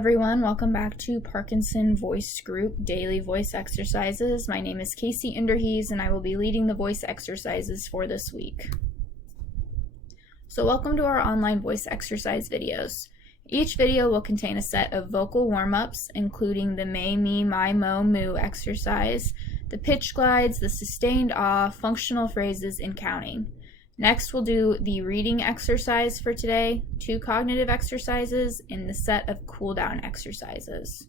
Everyone, welcome back to Parkinson Voice Group Daily Voice Exercises. My name is Casey Inderhees and I will be leading the voice exercises for this week. So welcome to our online voice exercise videos. Each video will contain a set of vocal warm-ups, including the may, me, my, mo, moo exercise, the pitch glides, the sustained ah, functional phrases, and counting. Next, we'll do the reading exercise for today, 2 cognitive exercises, and the set of cool-down exercises.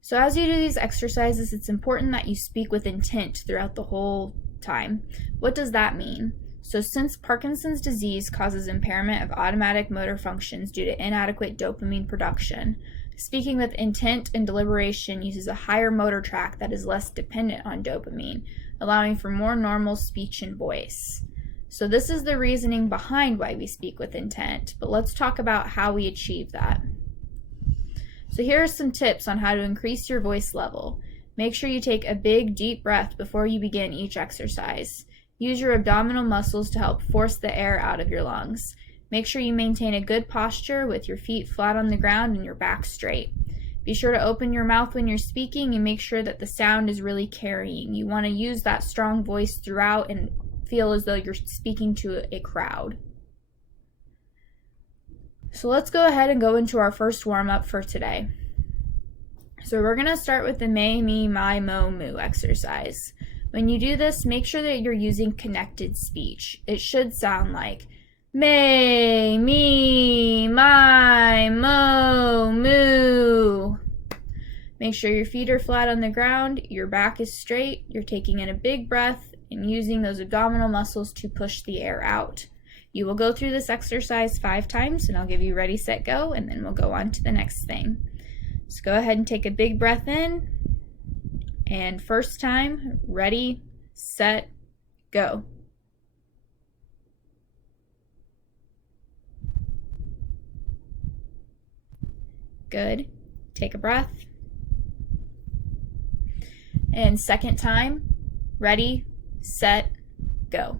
So as you do these exercises, it's important that you speak with intent throughout the whole time. What does that mean? So since Parkinson's disease causes impairment of automatic motor functions due to inadequate dopamine production, speaking with intent and deliberation uses a higher motor tract that is less dependent on dopamine, allowing for more normal speech and voice. So this is the reasoning behind why we speak with intent, but let's talk about how we achieve that. So here are some tips on how to increase your voice level. Make sure you take a big, deep breath before you begin each exercise. Use your abdominal muscles to help force the air out of your lungs. Make sure you maintain a good posture with your feet flat on the ground and your back straight. Be sure to open your mouth when you're speaking and make sure that the sound is really carrying. You want to use that strong voice throughout and feel as though you're speaking to a crowd. So let's go ahead and go into our first warm-up for today. So we're going to start with the may, me, my, mo, moo exercise. When you do this, make sure that you're using connected speech. It should sound like may, me, my, mo, moo. Make sure your feet are flat on the ground, your back is straight, you're taking in a big breath and using those abdominal muscles to push the air out. You will go through this exercise 5 times and I'll give you ready, set, go, and then we'll go on to the next thing. So go ahead and take a big breath in. And first time, ready, set, go. Good. Take a breath. And second time, ready, set, go.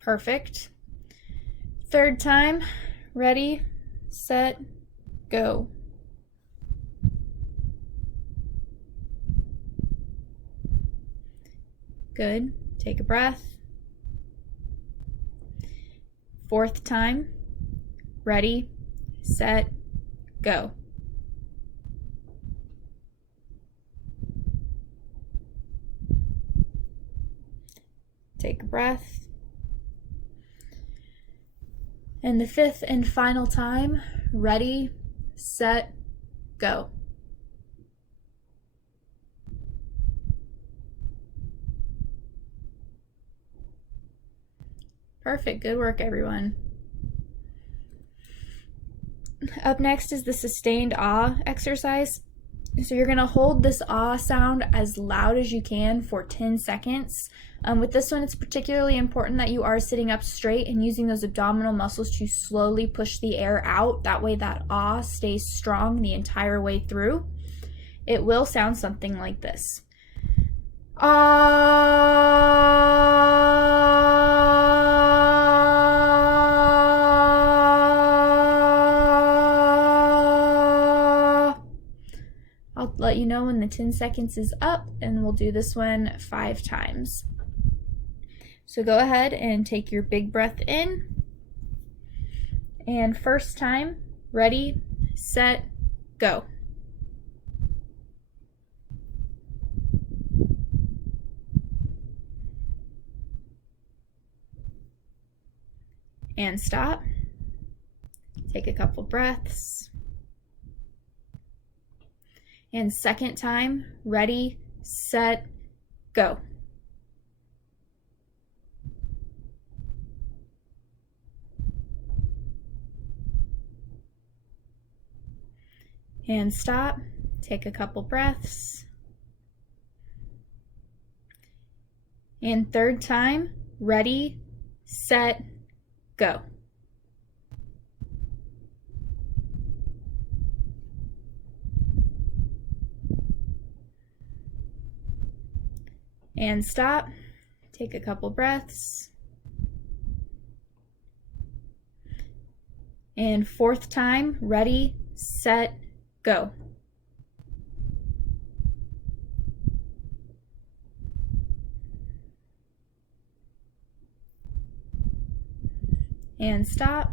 Perfect. Third time, ready, set, go. Good. Take a breath. Fourth time, ready, set, go. Take a breath. And the 5th and final time, ready, set, go. Perfect. Good work, everyone. Up next is the sustained ah exercise. So you're going to hold this ah sound as loud as you can for 10 seconds. With this one, it's particularly important that you are sitting up straight and using those abdominal muscles to slowly push the air out. That way that ah stays strong the entire way through. It will sound something like this. I'll let you know when the 10 seconds is up, and we'll do this one 5 times. So go ahead and take your big breath in. And first time, ready, set, go. And stop. Take a couple breaths. And second time, ready, set, go. And stop. Take a couple breaths. And third time, ready, set, go. And stop. Take a couple breaths. And fourth time, ready, set, go. And stop.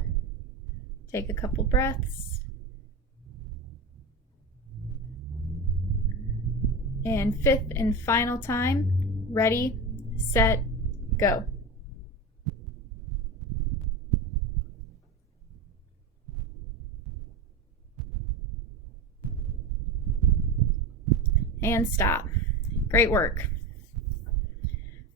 Take a couple breaths. And fifth and final time, ready, set, go. And stop. Great work.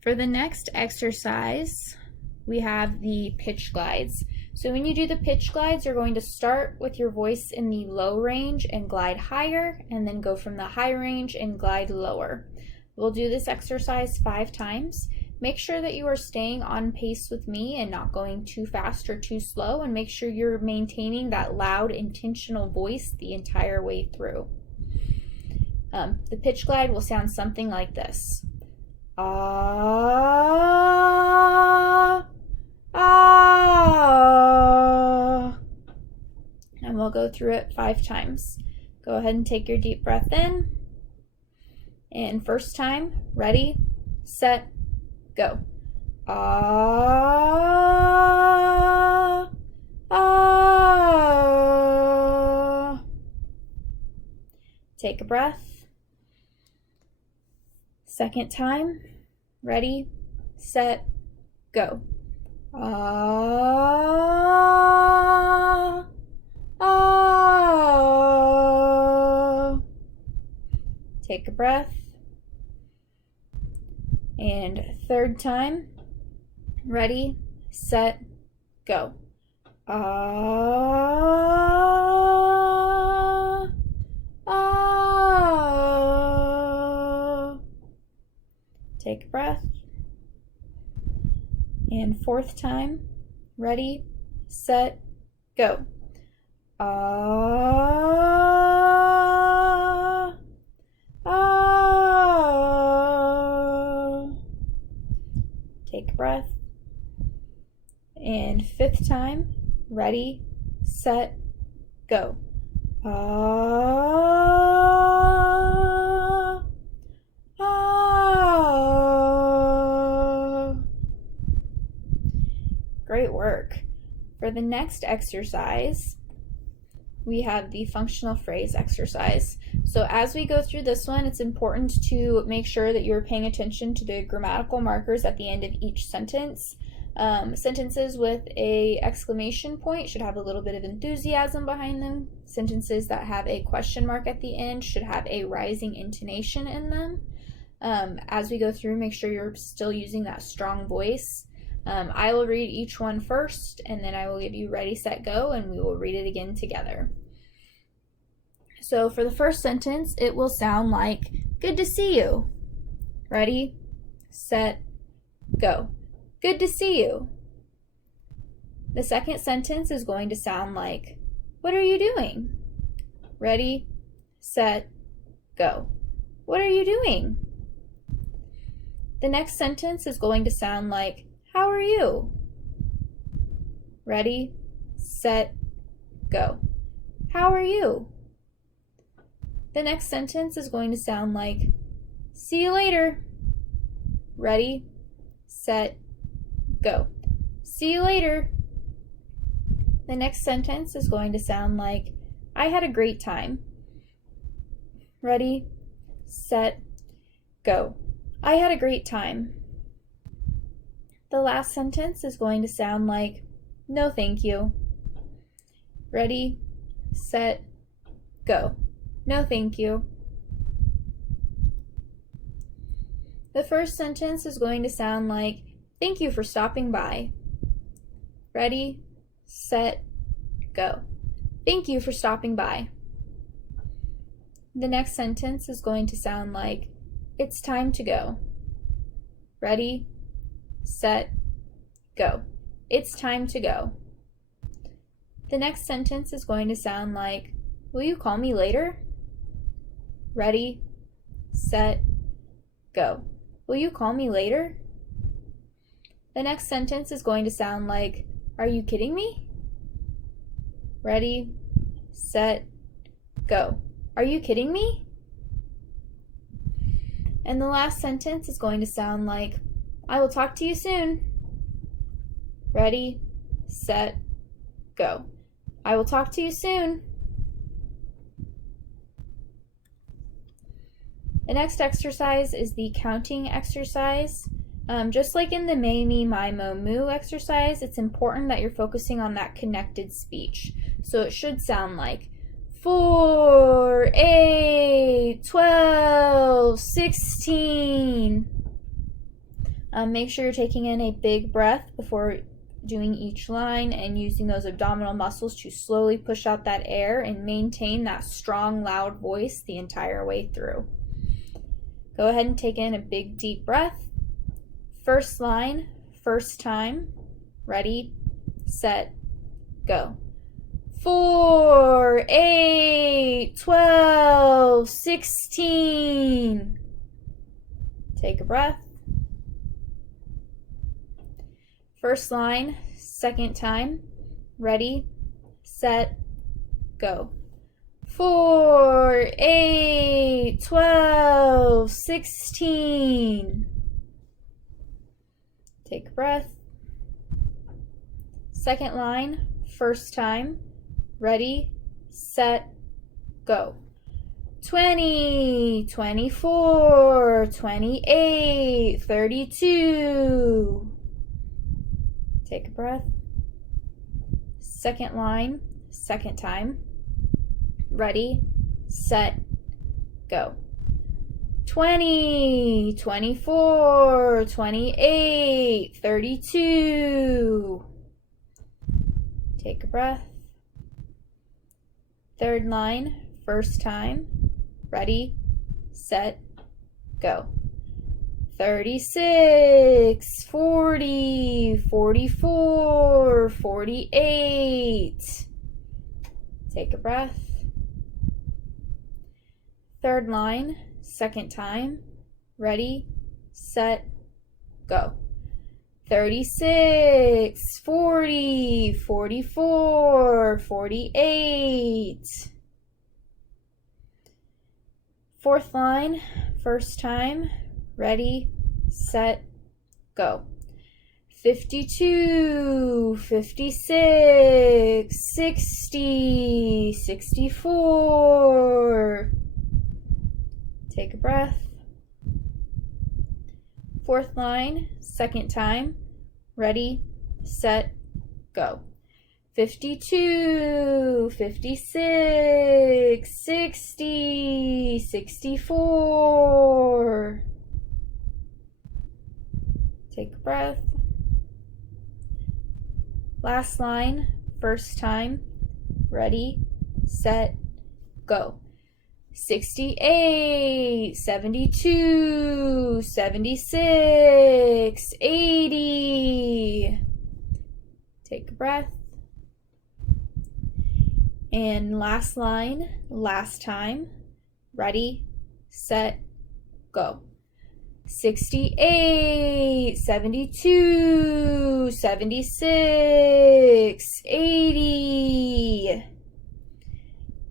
For the next exercise, we have the pitch glides. So when you do the pitch glides, you're going to start with your voice in the low range and glide higher, and then go from the high range and glide lower. We'll do this exercise 5 times. Make sure that you are staying on pace with me and not going too fast or too slow, and make sure you're maintaining that loud, intentional voice the entire way through. The pitch glide will sound something like this. Ah, ah. And we'll go through it 5 times. Go ahead and take your deep breath in. And first time, ready, set, go. Ah, ah. Take a breath. Second time, ready, set, go. Ah, ah. Take a breath. And third time, ready, set, go. Ah, ah. Take a breath. And fourth time, ready, set, go. Ah, ah. Take a breath. And fifth time, ready, set, go. Ah, ah. Great work. For the next exercise, we have the functional phrase exercise. So as we go through this one, it's important to make sure that you're paying attention to the grammatical markers at the end of each sentence. Sentences with a exclamation point should have a little bit of enthusiasm behind them. Sentences that have a question mark at the end should have a rising intonation in them. As we go through, make sure you're still using that strong voice. I will read each one first, and then I will give you ready, set, go, and we will read it again together. So for the first sentence, it will sound like, good to see you. Ready, set, go. Good to see you. The second sentence is going to sound like, what are you doing? Ready, set, go. What are you doing? The next sentence is going to sound like, how are you? Ready, set, go. How are you? The next sentence is going to sound like, see you later. Ready, set, go. See you later. The next sentence is going to sound like, I had a great time. Ready, set, go. I had a great time. The last sentence is going to sound like, no thank you. Ready, set, go. No thank you. The first sentence is going to sound like, thank you for stopping by. Ready, set, go. Thank you for stopping by. The next sentence is going to sound like, it's time to go. Ready, set, go. It's time to go. The next sentence is going to sound like, will you call me later? Ready, set, go. Will you call me later? The next sentence is going to sound like, "Are you kidding me?" Ready, set, go. "Are you kidding me?" And the last sentence is going to sound like, "I will talk to you soon." Ready, set, go. "I will talk to you soon." The next exercise is the counting exercise. Just like in the May, Me, My, Mo, Moo exercise, it's important that you're focusing on that connected speech. So it should sound like 4, 8, 12, 16. Make sure you're taking in a big breath before doing each line and using those abdominal muscles to slowly push out that air and maintain that strong, loud voice the entire way through. Go ahead and take in a big, deep breath. First line, first time. Ready, set, go. 4, 8, 12, 16. Take a breath. First line, second time. Ready, set, go. 4, 8, 12, 16. Take a breath. Second line, first time. Ready, set, go. 20, 24, 28, 32. Take a breath. Second line, second time. Ready, set, go. 20, 24, 28, 32. Take a breath. Third line, first time. Ready, set, go. 36, 40, 44, 48. Take a breath. Third line, second time. Ready, set, go. 36, 40, 44, 48. Fourth line, first time. Ready, set, go. 52, 56, 60, 64. Take a breath. Fourth line, second time. Ready, set, go. 52, 56, 60, 64. Take a breath. Last line, first time. Ready, set, go. 68, 72, 76, 80. Take a breath. And last line, last time. Ready, set, go. 68, 72, 76, 80.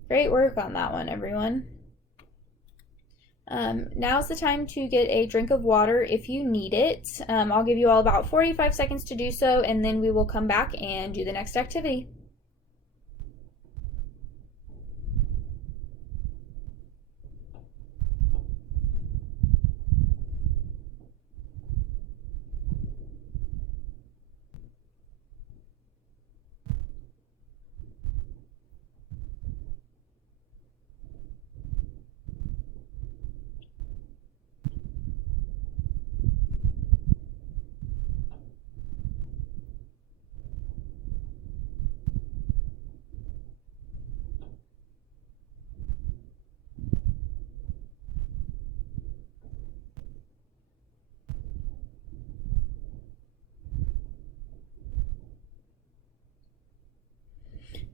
Great work on that one, everyone. Now's the time to get a drink of water if you need it. I'll give you all about 45 seconds to do so, and then we will come back and do the next activity.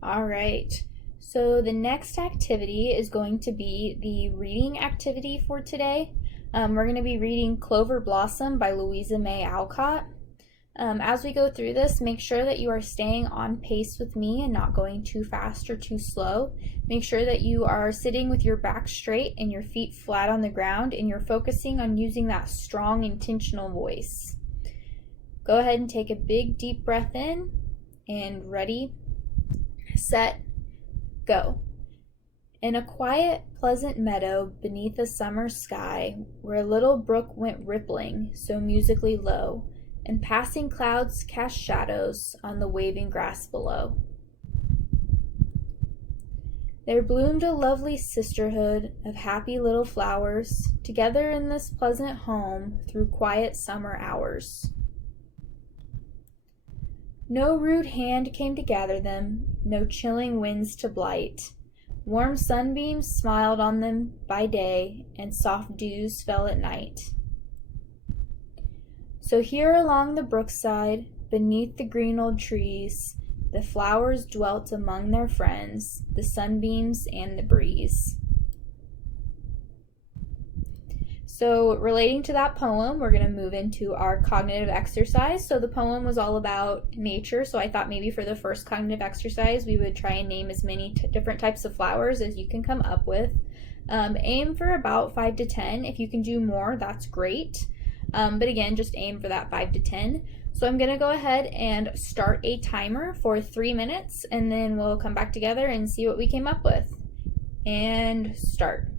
All right, so the next activity is going to be the reading activity for today. We're going to be reading Clover Blossom by Louisa May Alcott. As we go through this, make sure that you are staying on pace with me and not going too fast or too slow. Make sure that you are sitting with your back straight and your feet flat on the ground, and you're focusing on using that strong, intentional voice. Go ahead and take a big, deep breath in, and ready, set, go. In a quiet, pleasant meadow beneath a summer sky, where a little brook went rippling so musically low, and passing clouds cast shadows on the waving grass below. There bloomed a lovely sisterhood of happy little flowers, together in this pleasant home through quiet summer hours. No rude hand came to gather them, no chilling winds to blight. Warm sunbeams smiled on them by day, and soft dews fell at night. So here along the brookside, beneath the green old trees, the flowers dwelt among their friends, the sunbeams and the breeze. So relating to that poem, we're going to move into our cognitive exercise. So the poem was all about nature, so I thought maybe for the first cognitive exercise, we would try and name as many different types of flowers as you can come up with. Aim for about 5 to 10. If you can do more, that's great. But again, just aim for that 5 to 10. So I'm going to go ahead and start a timer for 3 minutes, and then we'll come back together and see what we came up with. And start.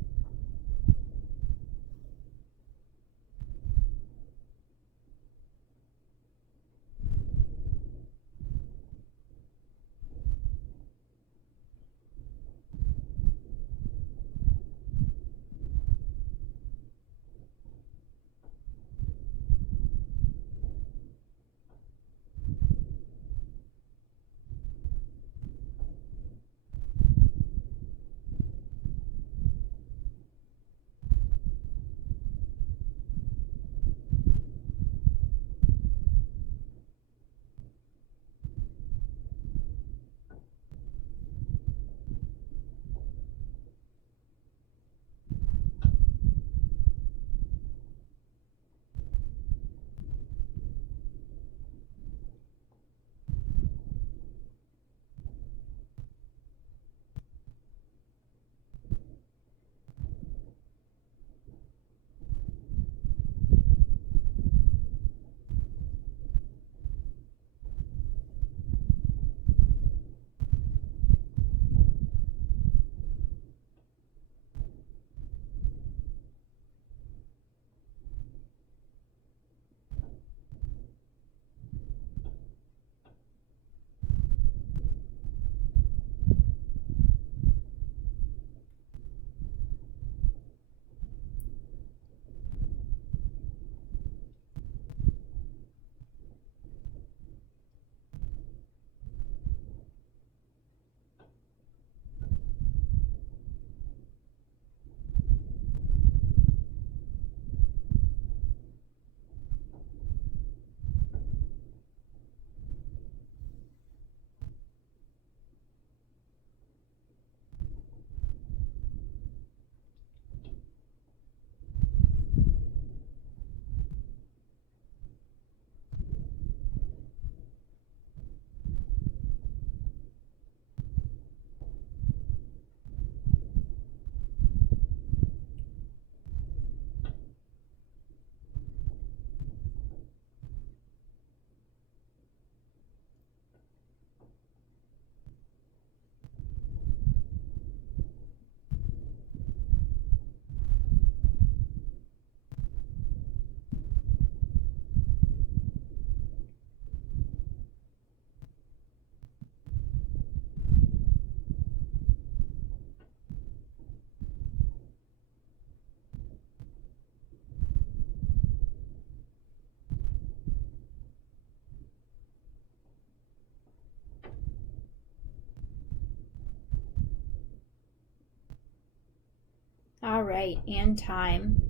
All right, and time.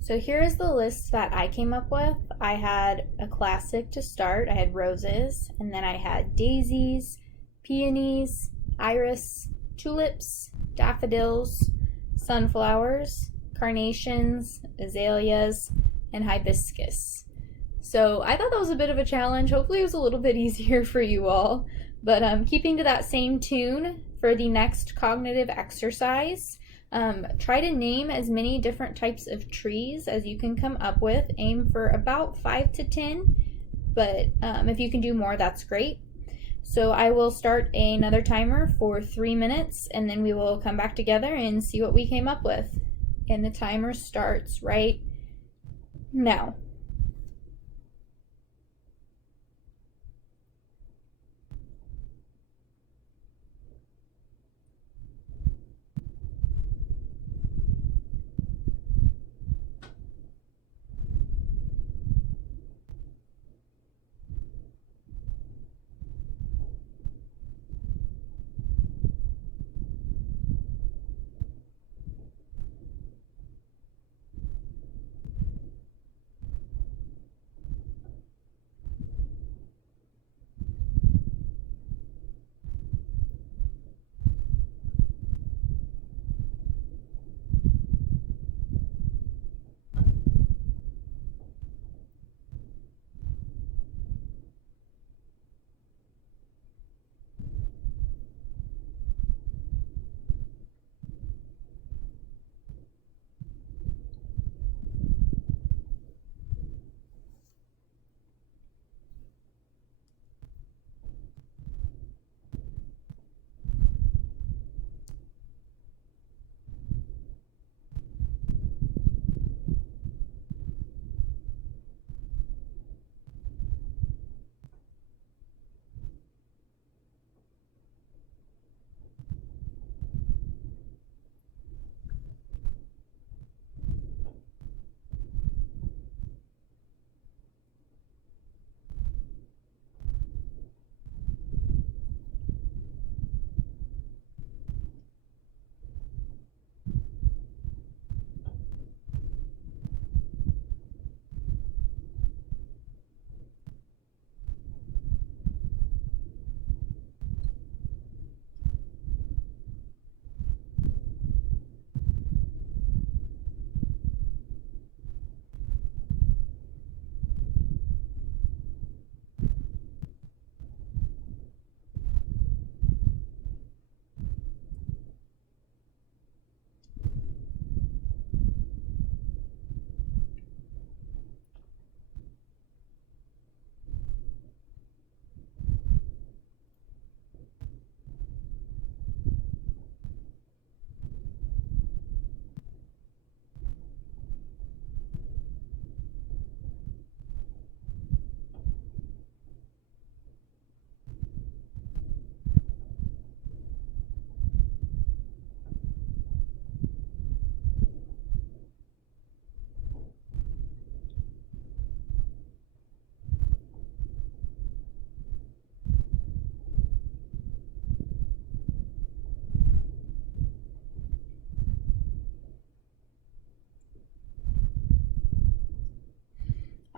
So here is the list that I came up with. I had a classic to start. I had roses, and then I had daisies, peonies, iris, tulips, daffodils, sunflowers, carnations, azaleas, and hibiscus. So I thought that was a bit of a challenge. Hopefully it was a little bit easier for you all. But keeping to that same tune for the next cognitive exercise, try to name as many different types of trees as you can come up with. Aim for about 5 to 10, but if you can do more, that's great. So I will start another timer for 3 minutes, and then we will come back together and see what we came up with. And the timer starts right now.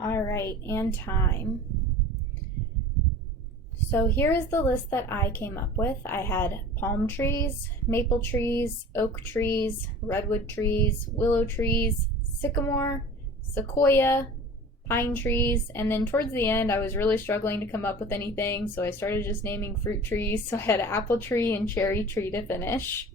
All right, and time. So here is the list that I came up with. I had palm trees, maple trees, oak trees, redwood trees, willow trees, sycamore, sequoia, pine trees, and then towards the end I was really struggling to come up with anything, so I started just naming fruit trees. So I had apple tree and cherry tree to finish.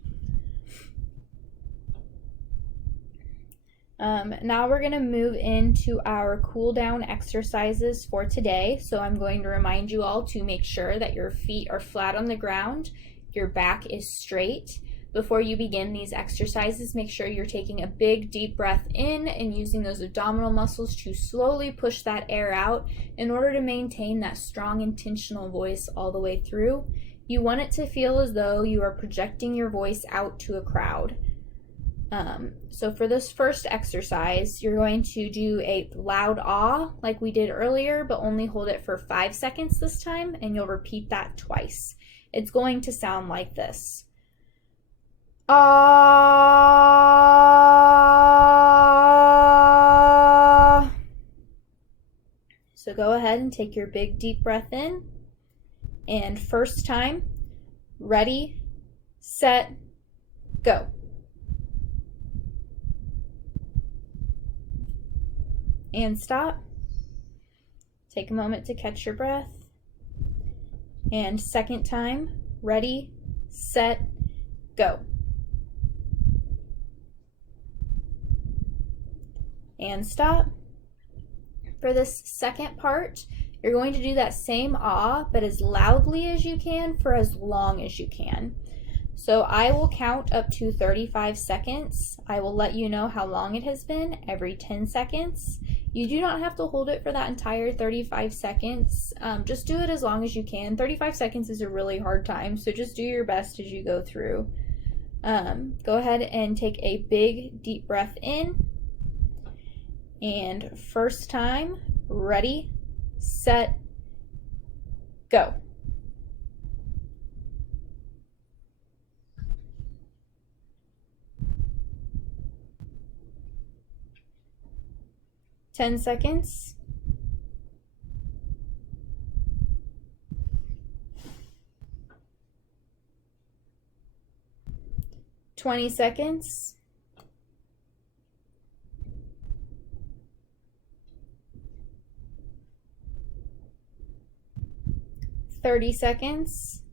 Now we're going to move into our cool down exercises for today. So I'm going to remind you all to make sure that your feet are flat on the ground, your back is straight. Before you begin these exercises, make sure you're taking a big deep breath in and using those abdominal muscles to slowly push that air out in order to maintain that strong intentional voice all the way through. You want it to feel as though you are projecting your voice out to a crowd. So for this first exercise, you're going to do a loud ah like we did earlier, but only hold it for 5 seconds this time, and you'll repeat that twice. It's going to sound like this. Ah. So go ahead and take your big deep breath in. And first time, ready, set, go. And stop. Take a moment to catch your breath. And second time, ready, set, go. And stop. For this second part, you're going to do that same ah, but as loudly as you can for as long as you can. So I will count up to 35 seconds. I will let you know how long it has been every 10 seconds. You do not have to hold it for that entire 35 seconds. Just do it as long as you can. 35 seconds is a really hard time, so just do your best as you go through. Go ahead and take a big, deep breath in. And first time, ready, set, go. Ten seconds. 20 seconds. 30 seconds.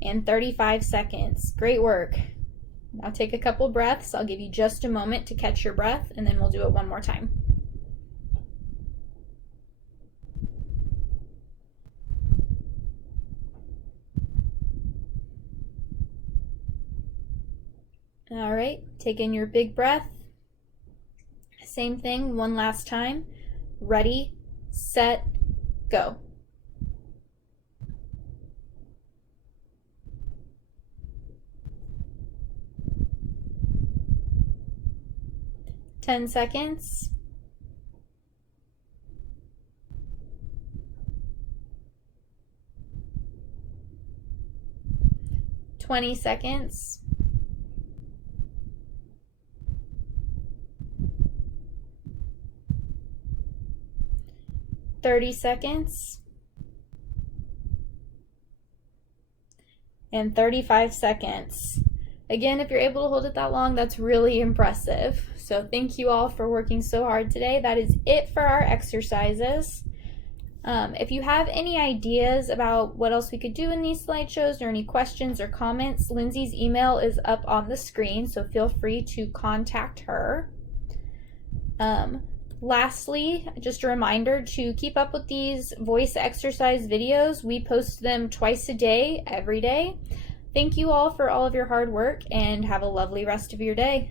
And 35 seconds. Great work. Now take a couple breaths. I'll give you just a moment to catch your breath, and then we'll do it one more time. All right, take in your big breath. Same thing, one last time. Ready, set, go. Ten seconds. 20 seconds. 30 seconds. And 35 seconds. Again, if you're able to hold it that long, that's really impressive. So thank you all for working so hard today. That is it for our exercises. If you have any ideas about what else we could do in these slideshows or any questions or comments, Lindsay's email is up on the screen, so feel free to contact her. Lastly, just a reminder to keep up with these voice exercise videos. We post them twice a day, every day. Thank you all for all of your hard work, and have a lovely rest of your day.